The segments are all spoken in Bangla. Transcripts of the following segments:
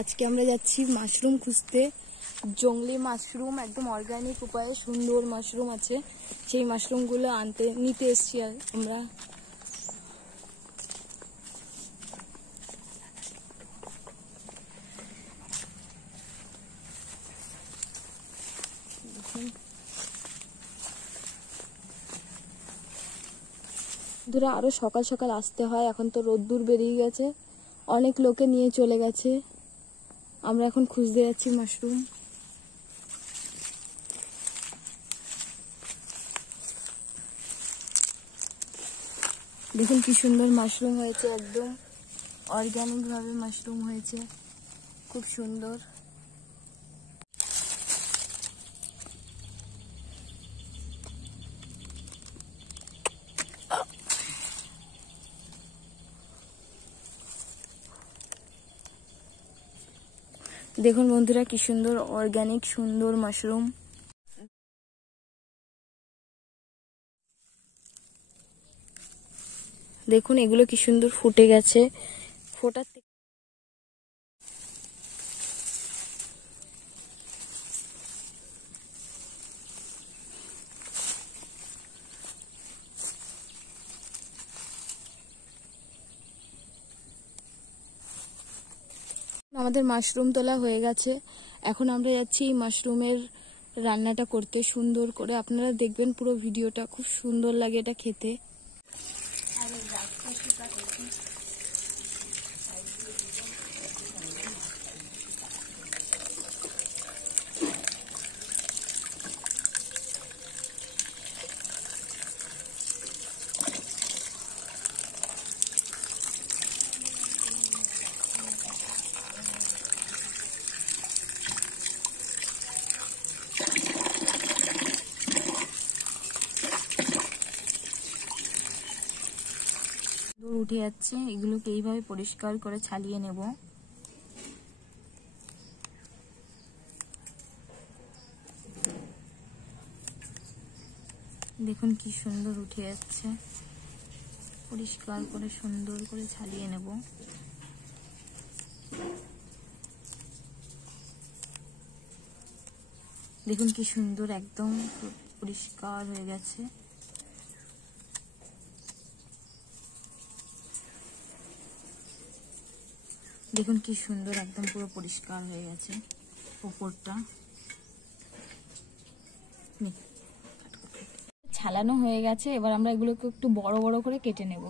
আজকে আমরা যাচ্ছি মাশরুম খুঁজতে। জংলি মাশরুম, একদম অর্গানিক উপায়ে সুন্দর মাশরুম আছে, সেই মাশরুমগুলো নিতে এসেছি আমরা। বন্ধুরা, আরো সকাল সকাল আসতে হয়, এখন তো রোদ্দুর বেরিয়ে গেছে, অনেক লোকে নিয়ে চলে গেছে। আমরা এখন খুঁজতে যাচ্ছি মাশরুম। দেখুন কি সুন্দর মাশরুম হয়েছে, একদম অর্গানিক ভাবে মাশরুম হয়েছে, খুব সুন্দর। দেখুন বন্ধুরা কি সুন্দর অর্গানিক সুন্দর মাশরুম। দেখুন এগুলো কি সুন্দর ফুটে গেছে, ফোটার থেকে আমাদের মাশরুম তোলা হয়ে গেছে। এখন আমরা যাচ্ছি এই মাশরুমের রান্নাটা করতে সুন্দর করে। আপনারা দেখবেন পুরো ভিডিওটা, খুব সুন্দর লাগে এটা খেতে। উঠে যাচ্ছে, এগুলোকে এইভাবে পরিষ্কার করে ছালিয়ে নেব। দেখুন কি সুন্দর উঠে যাচ্ছে, পরিষ্কার করে সুন্দর করে ছালিয়ে নেব। দেখুন কি সুন্দর একদম পরিষ্কার হয়ে গেছে। দেখুন কি সুন্দর একদম পুরো পরিষ্কার হয়ে গেছে উপরটা। ছালানো হয়ে গেছে, এবার আমরা এগুলোকে একটু বড় বড় করে কেটে নেব।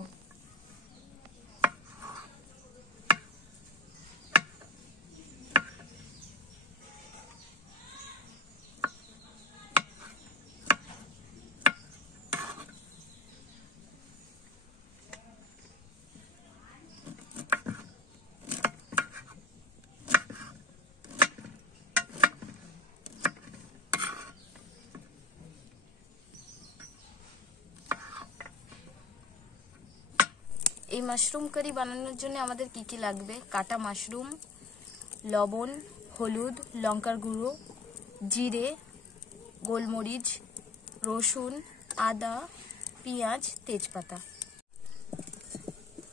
এই মাশরুম কারি বানানোর জন্য আমাদের কি কি লাগবে: কাটা মাশরুম, লবণ, হলুদ, লঙ্কার গুঁড়ো, জিরে, গোলমরিচ, রসুন, আদা, পেঁয়াজ, তেজপাতা।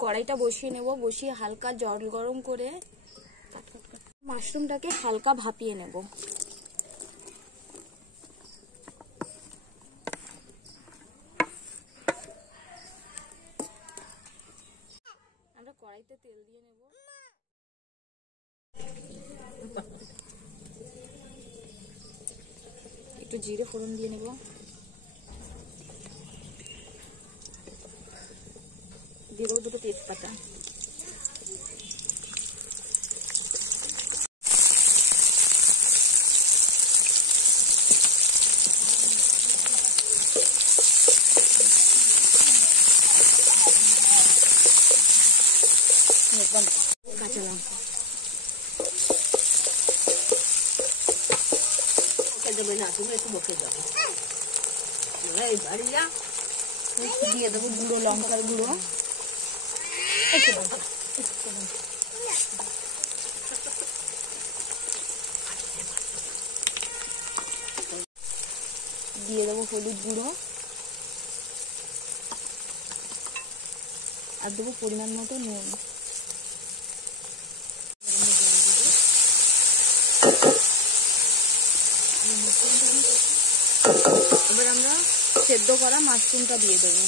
কড়াইটা বসিয়ে নেব, বসিয়ে হালকা জল গরম করে মাশরুমটাকে হালকা ভাপিয়ে নেব। আমরা কড়াইতে তেল দিয়ে নেব, একটু জিরে ফোড়ন দিয়ে নেব, দিয়ে দেবো দুটো তেজপাতা। কাঁচা লঙ্কা দেবে না, তুমি একটু বকে যাবে। দিয়ে দেবো গুঁড়ো লঙ্কার গুঁড়ো, দিয়ে দেবো হলুদ গুঁড়ো, আর দেবো পরিমাণ মতো নুন। সেদ্ধ করা মাশরুমটা দিয়ে দেবো।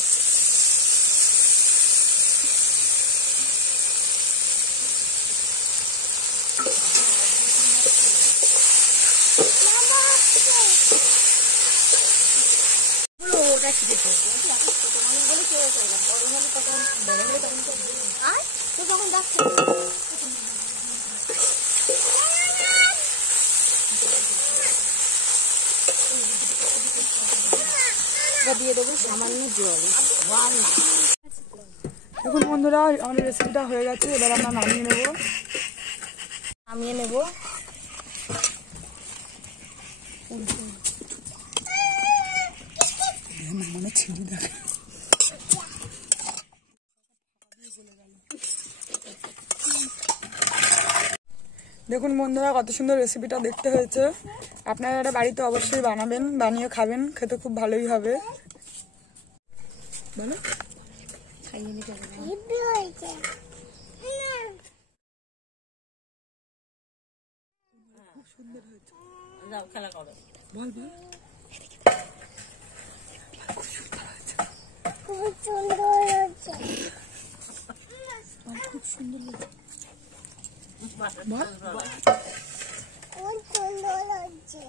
দিয়ে দেবো সামান্য জল। দেখুন বন্ধুরা, আমাদের রেসিপিটা হয়ে গেছে, এবার আমরা নামিয়ে নেব। দেখুন বন্ধুরা, কত সুন্দর রেসিপিটা দেখতে হয়েছে। আপনারা এটা বাড়িতে অবশ্যই বানাবেন, বানিয়ে খাবেন, খেতে খুব ভালোই হবে। বলো খাইয়ে নিতে হবে। যাও খেলা করো। বল বল। খুব সুন্দর হয়েছে। খুব সুন্দর হয়েছে। বাহ, বল বল। খুব সুন্দর হয়েছে।